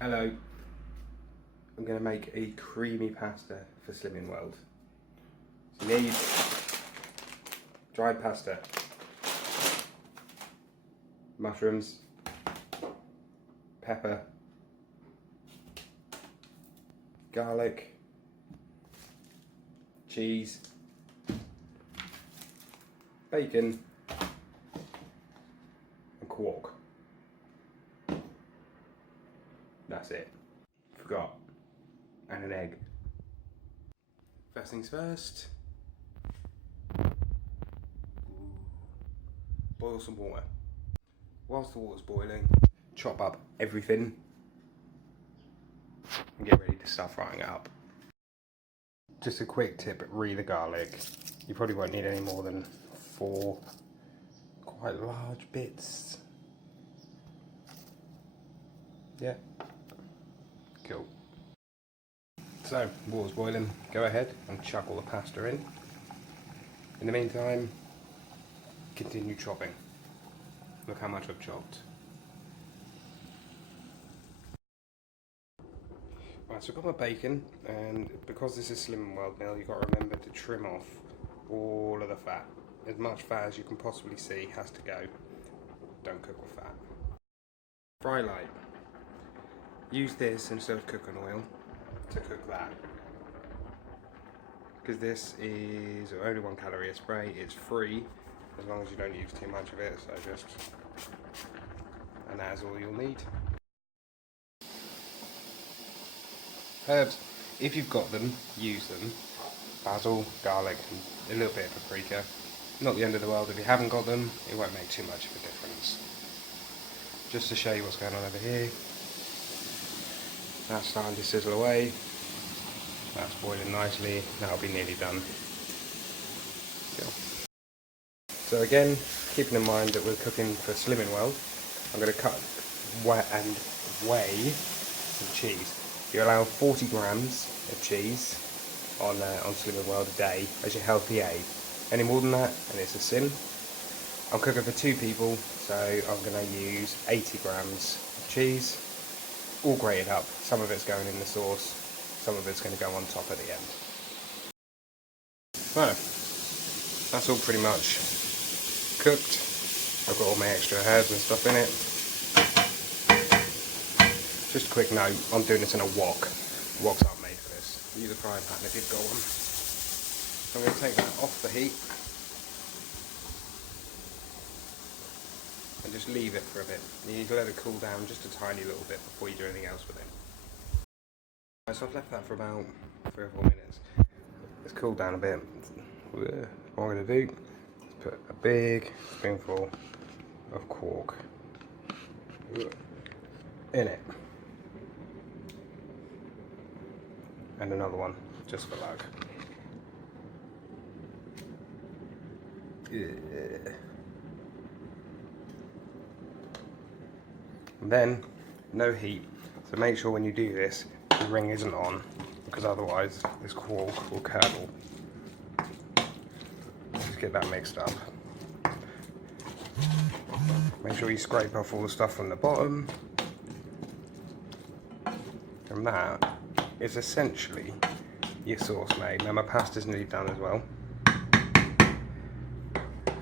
Hello, I'm going to make a creamy pasta for Slimming World. So you need dried pasta, mushrooms, pepper, garlic, cheese, bacon and quark. That's it. Forgot. And an egg. First things first. Boil some water. Whilst the water's boiling, chop up everything and get ready to start frying it up. Just a quick tip, re the garlic. You probably won't need any more than 4 quite large bits. Yeah. Cool. So, water's boiling, go ahead and chuck all the pasta in. In the meantime, continue chopping. Look how much I've chopped. Right, so I've got my bacon, and because this is Slimming World meal, you've got to remember to trim off all of the fat. As much fat as you can possibly see has to go. Don't cook with fat. Fry light. Use this instead of cooking oil to cook that. Because this is only 1 calorie a spray, it's free as long as you don't use too much of it, so just, and that is all you'll need. Herbs, if you've got them, use them. Basil, garlic and a little bit of paprika. Not the end of the world if you haven't got them, it won't make too much of a difference. Just to show you what's going on over here. That's starting to sizzle away. That's boiling nicely. That'll be nearly done. So again, keeping in mind that we're cooking for Slimming World, I'm going to cut and weigh some cheese. You allow 40 grams of cheese on Slimming World a day as your healthy aid. Any more than that, and it's a sin. I'm cooking for 2 people, so I'm going to use 80 grams of cheese. All grated up. Some of it's going in the sauce, some of it's going to go on top at the end. So, that's all pretty much cooked. I've got all my extra herbs and stuff in it. Just a quick note, I'm doing this in a wok. Woks aren't made for this. Use a frying pan if you've got one. So I'm going to take that off the heat and just leave it for a bit. You need to let it cool down just a tiny little bit before you do anything else with it. Right, so I've left that for about 3 or 4 minutes. It's cooled down a bit. What I'm going to do is put a big spoonful of quark in it. And another one, just for luck. And then, no heat, so make sure when you do this, the ring isn't on, because otherwise this quark will curdle. Just get that mixed up. Make sure you scrape off all the stuff from the bottom. And that is essentially your sauce made. Now my pasta's nearly done as well.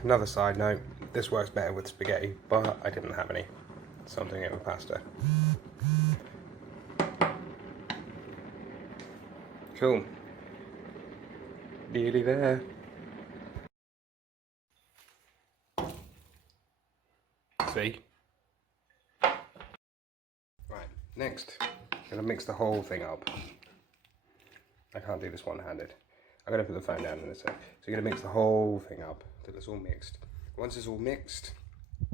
Another side note, this works better with spaghetti, but I didn't have any, so I'm doing it with pasta. Cool. Nearly there. See? Right, next, I'm gonna mix the whole thing up. I can't do this one-handed. I'm gonna put the phone down in a sec. So you're gonna mix the whole thing up till it's all mixed. Once it's all mixed,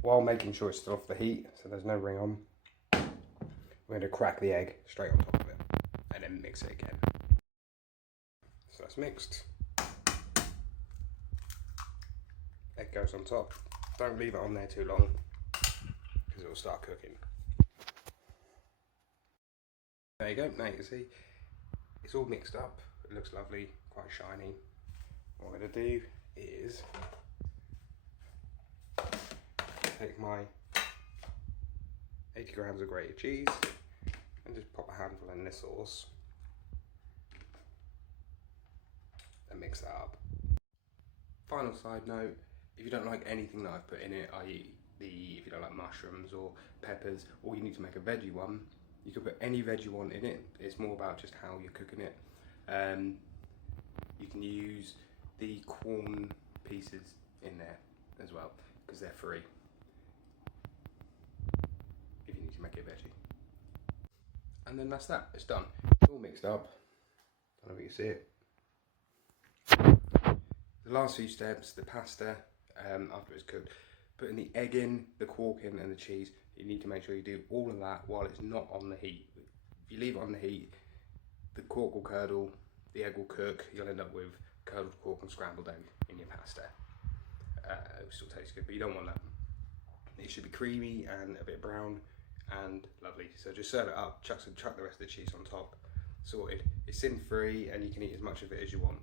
while making sure it's still off the heat, so there's no ring on, we're gonna crack the egg straight on top of it, and then mix it again. So that's mixed. Egg goes on top. Don't leave it on there too long, because it will start cooking. There you go, now you can see it's all mixed up. It looks lovely, quite shiny. What I'm going to do is take my 80 grams of grated cheese And just pop a handful in this sauce and mix that up. Final side note, if you don't like anything that I've put in it, i.e. if you don't like mushrooms or peppers, or you need to make a veggie one, you can put any veg you want in it. It's more about just how you're cooking it. You can use the corn pieces in there as well, because they're free, if you need to make it veggie. And then that's that, it's done. It's all mixed up. I don't know if you can see it. The last few steps, the pasta, after it's cooked, putting the egg in, the quark in and the cheese. You need to make sure you do all of that while it's not on the heat. If you leave it on the heat, the quark will curdle, the egg will cook, you'll end up with curdled quark and scrambled egg in your pasta. It will still taste good, but you don't want that. It should be creamy and a bit brown and lovely. So just serve it up, chuck the rest of the cheese on top, sorted. It's sin free and you can eat as much of it as you want.